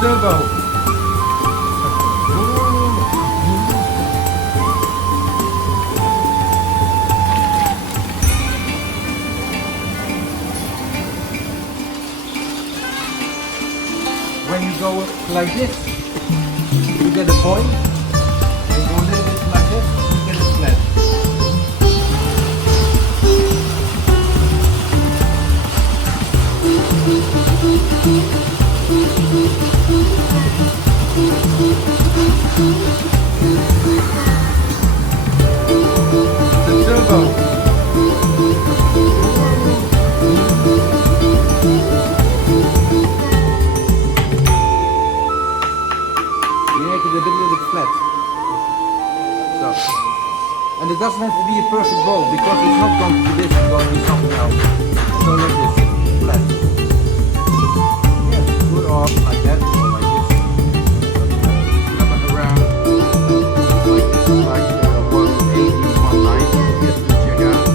turbo. When you go like this, you get a point. When you go a little bit like this, you get a flat. The turbo. A little bit flat. So. And it doesn't have to be a perfect bowl because it's not going to be this, it's going to be something else. So like this, flat. Yeah, good or like that, or like this. Come around like this, like 180, 190, just to check out.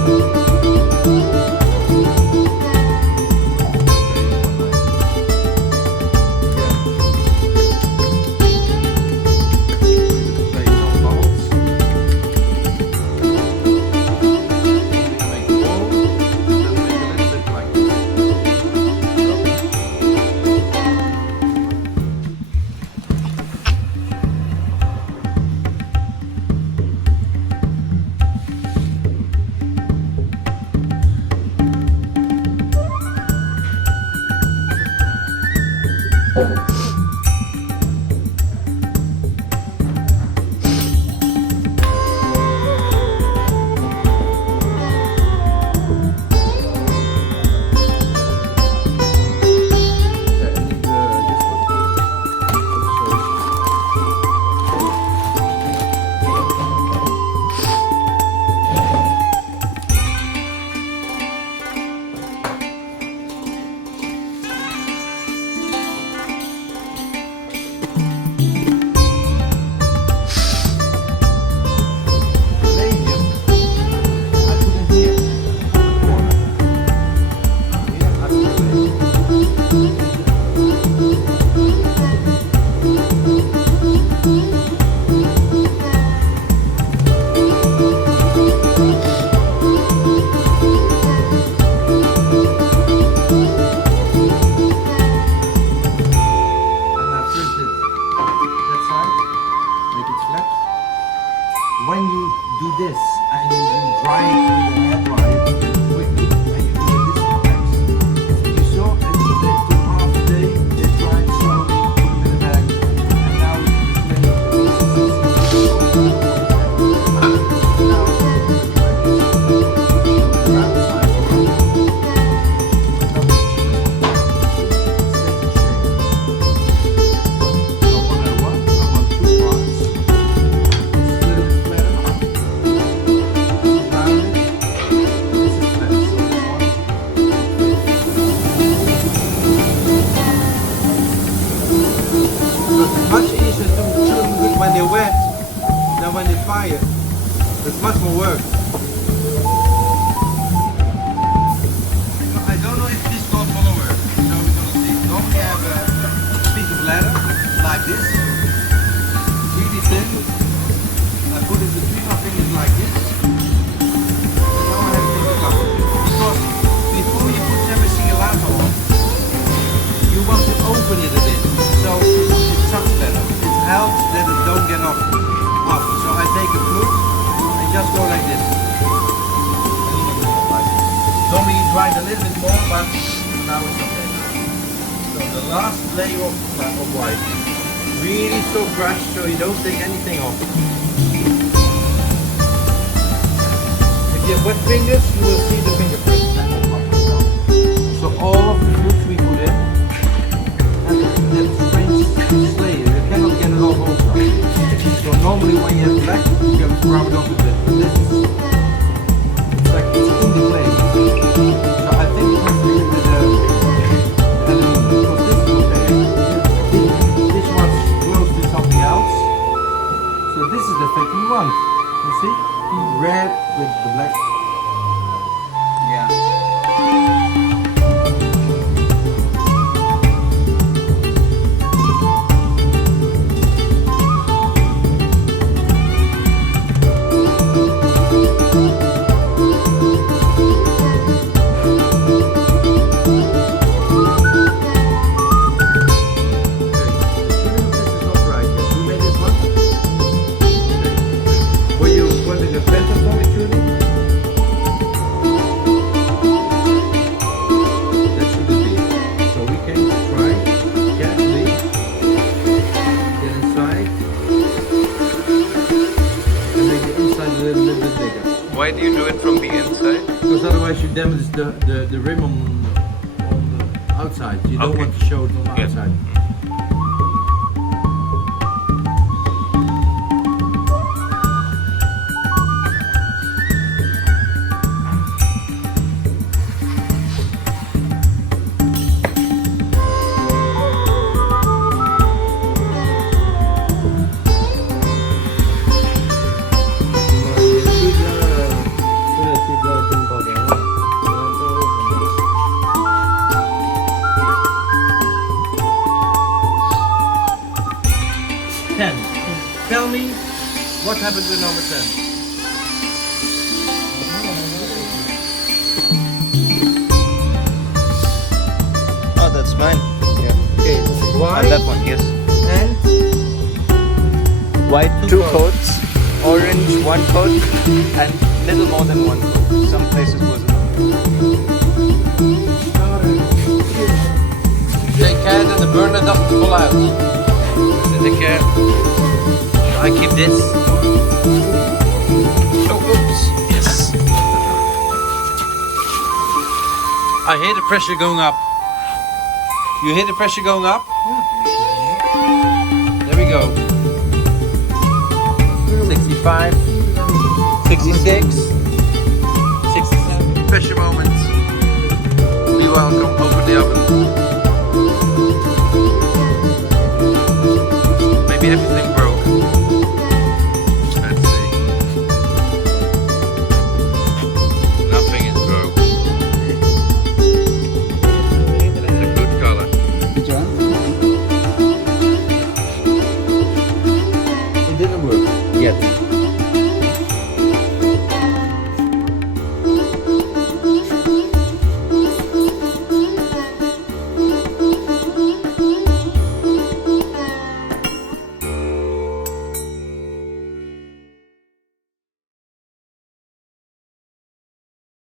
When you do this and you dry it with the hair dryer quickly and you do it this times, you saw it took half a day, they dried slowly, put it in the bag, and now it's much easier to chew them good when they're wet than when they fire. It's much more work. I don't know if this goes gonna work. So we're gonna see. Normally I have a piece of leather like this, really thin. I put it between my fingers like this. And now I have to pick up. Because before you put everything a later on, you want to open it a bit. So it sucks better. It helps that it don't get off. So I take a flute and just go like this. Normally you try it a little bit more, but now it's okay. So the last layer of white. Really so brush so you don't take anything off. If you have wet fingers, you will see the fingerprints. So all of the fruits we put in, and that strange layer, you cannot get it off also. So normally when you have black, you can rub it off a bit. But this is, it's like it's in the clay. So I think it has to be with the aluminium, because this is okay. This one's close to something else. So this is the effect you want. You see? Red with the black. Yeah. do you do it from the inside? Because otherwise you damage the rim on the outside. You don't Okay. want to show it on the Yeah. outside. Tell me what happened with number 10. Oh, that's mine. Yeah. Okay, why? And that one, yes. And White, Two two coats. Orange, one coat. And little more than one coat. Some places wasn't. take care that the burner doesn't fall out. Take care. I keep this. Oh, oops. Yes. I hear the pressure going up. You hear the pressure going up? There we go. 65, 66, 67. Pressure moment. Be welcome. Open the oven. Maybe everything broke. Let's see. Nothing is broke. That's a good color. It didn't work. Yet.